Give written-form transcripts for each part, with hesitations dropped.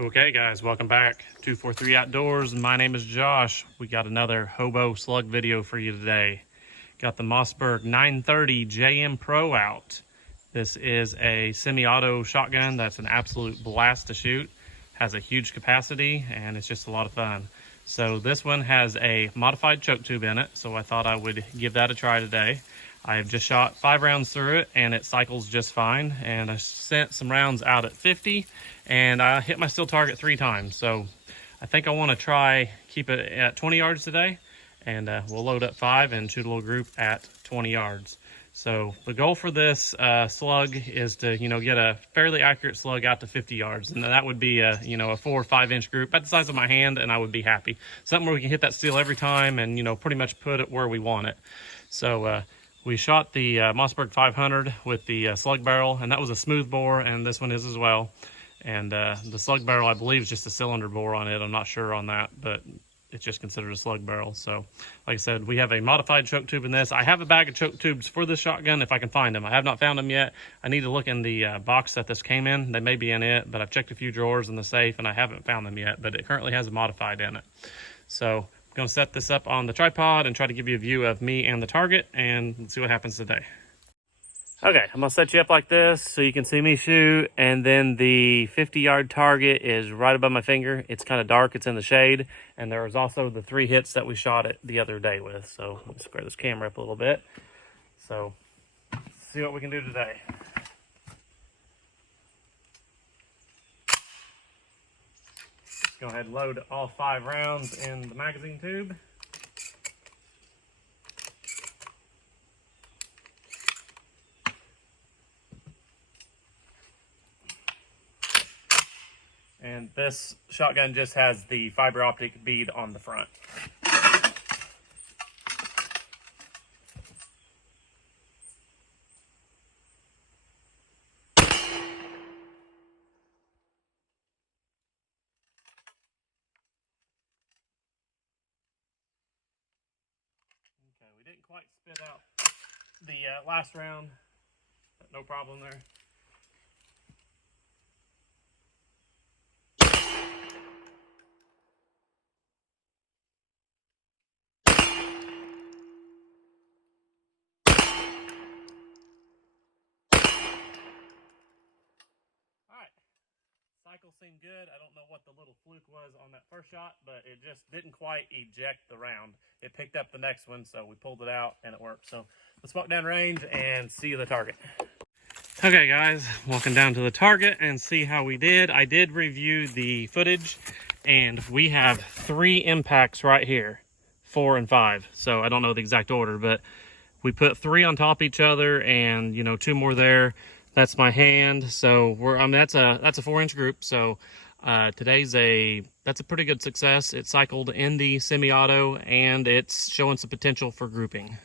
Okay guys, welcome back. 243 Outdoors. My name is Josh. We got another Hobo Slug video for you today. Got the Mossberg 930 JM Pro out. This is a semi-auto shotgun that's an absolute blast to shoot. Has a huge capacity and it's just a lot of fun. So this one has a modified choke tube in it, so I thought I would give that a try today. I've just shot 5 rounds through it and it cycles just fine, and I sent some rounds out at 50 and I hit my steel target 3 times. So I think I want to try keep it at 20 yards today, and we'll load up 5 and shoot a little group at 20 yards. So the goal for this slug is to, get a fairly accurate slug out to 50 yards. And that would be a 4 or 5 inch group about the size of my hand, and I would be happy. Something where we can hit that steel every time and, pretty much put it where we want it. So we shot the Mossberg 500 with the slug barrel, and that was a smooth bore, and this one is as well. And the slug barrel, I believe, is just a cylinder bore on it. I'm not sure on that, but it's just considered a slug barrel. So like I said, we have a modified choke tube in this. I have a bag of choke tubes for this shotgun if I can find them. I have not found them yet. I need to look in the box that this came in. They may be in it, but I've checked a few drawers in the safe and I haven't found them yet, but it currently has a modified in it. So I'm going to set this up on the tripod and try to give you a view of me and the target, and let's see what happens today. Okay, I'm gonna set you up like this so you can see me shoot, and then the 50-yard target is right above my finger. It's kind of dark, it's in the shade, and there was also the 3 hits that we shot it the other day with. So let me square this camera up a little bit. So let's see what we can do today. Go ahead and load all 5 rounds in the magazine tube. And this shotgun just has the fiber optic bead on the front. Okay, we didn't quite spit out the last round, but no problem there. Cycle seemed good. I don't know what the little fluke was on that first shot, but it just didn't quite eject the round. It picked up the next one, so we pulled it out and it worked. So let's walk down range and see the target. Okay guys, walking down to the target and see how we did. I did review the footage, and we have 3 impacts right here, 4 and 5. So I don't know the exact order, but we put 3 on top of each other and 2 more there. That's my hand. So that's a 4-inch group. So that's a pretty good success. It cycled in the semi-auto and it's showing some potential for grouping.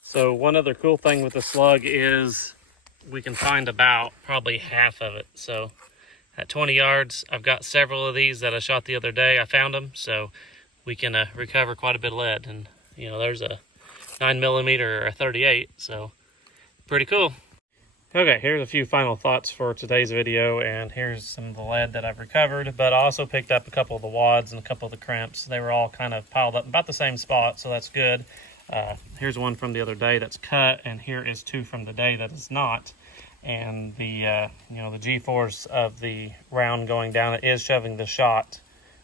So one other cool thing with the slug is we can find about probably half of it. So at 20 yards, I've got several of these that I shot the other day. I found them, so we can recover quite a bit of lead. And there's a 9mm or a 38, so pretty cool. Okay, here's a few final thoughts for today's video, and here's some of the lead that I've recovered, but I also picked up a couple of the wads and a couple of the crimps. They were all kind of piled up in about the same spot, so that's good. Here's one from the other day that's cut, and here is 2 from the day that is not. And the the G-force of the round going down, it is shoving the shot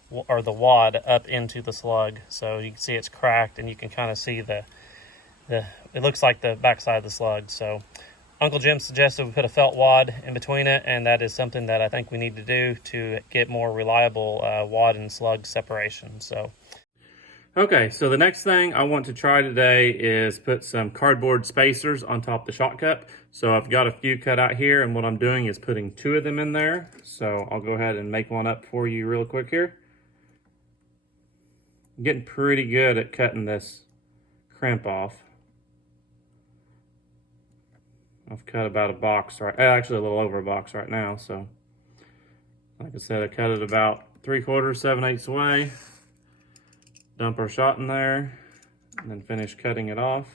or the wad up into the slug, so you can see it's cracked, and you can kind of see it looks like the backside of the slug. So Uncle Jim suggested we put a felt wad in between it, and that is something that I think we need to do to get more reliable wad and slug separation. So, okay, so the next thing I want to try today is put some cardboard spacers on top of the shot cup. So I've got a few cut out here, and what I'm doing is putting 2 of them in there. So I'll go ahead and make one up for you real quick here. I'm getting pretty good at cutting this crimp off. I've cut about a box, actually a little over a box right now. So like I said, I cut it about 3/4, 7/8 away. Dump our shot in there and then finish cutting it off.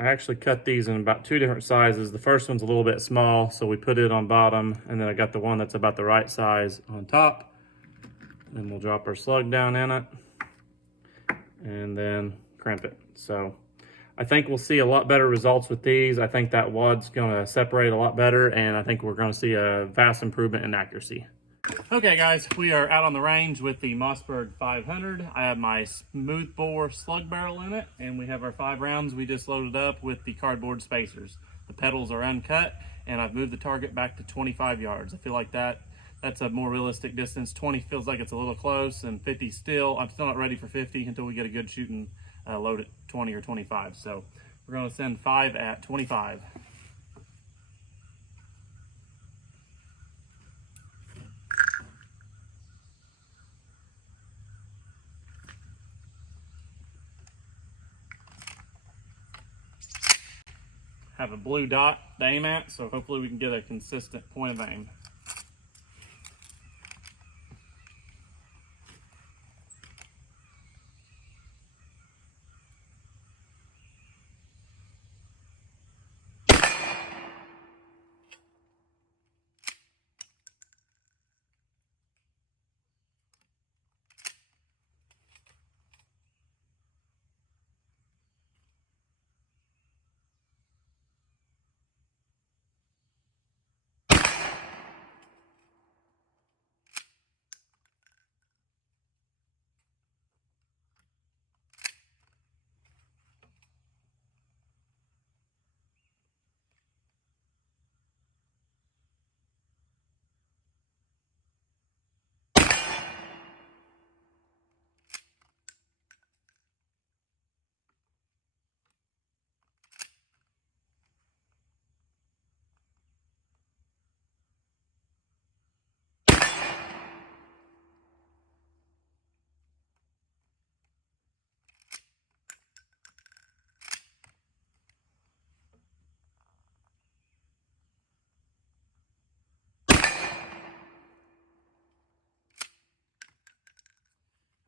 I actually cut these in about 2 different sizes. The first one's a little bit small, so we put it on bottom, and then I got the one that's about the right size on top. And we'll drop our slug down in it and then crimp it. So I think we'll see a lot better results with these. I think that wad's gonna separate a lot better, and I think we're gonna see a vast improvement in accuracy. Okay guys, we are out on the range with the Mossberg 500. I have my smooth bore slug barrel in it, and we have our 5 rounds we just loaded up with the cardboard spacers. The petals are uncut, and I've moved the target back to 25 yards. I feel like that's a more realistic distance. 20 feels like it's a little close, and 50 still, I'm still not ready for 50 until we get a good shooting load at 20 or 25. So we're gonna send 5 at 25. Have a blue dot to aim at, so hopefully we can get a consistent point of aim.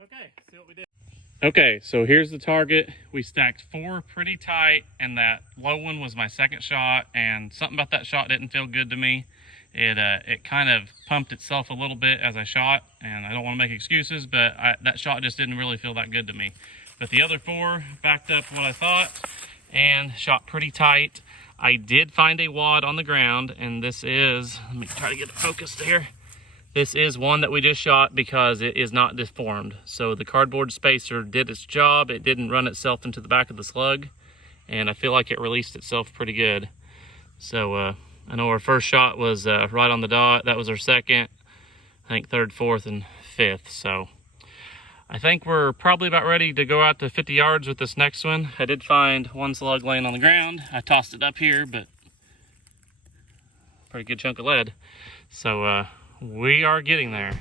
Okay, see what we did. Okay, so here's the target. We stacked 4 pretty tight, and that low one was my second shot, and something about that shot didn't feel good to me. It kind of pumped itself a little bit as I shot, and I don't want to make excuses, but that shot just didn't really feel that good to me. But the other 4 backed up what I thought and shot pretty tight. I did find a wad on the ground, and this is, let me try to get it focused here. This is one that we just shot because it is not deformed. So the cardboard spacer did its job. It didn't run itself into the back of the slug, and I feel like it released itself pretty good. So I know our first shot was right on the dot. That was our second, I think third, fourth, and fifth. So I think we're probably about ready to go out to 50 yards with this next one. I did find one slug laying on the ground. I tossed it up here, but pretty good chunk of lead. So we are getting there.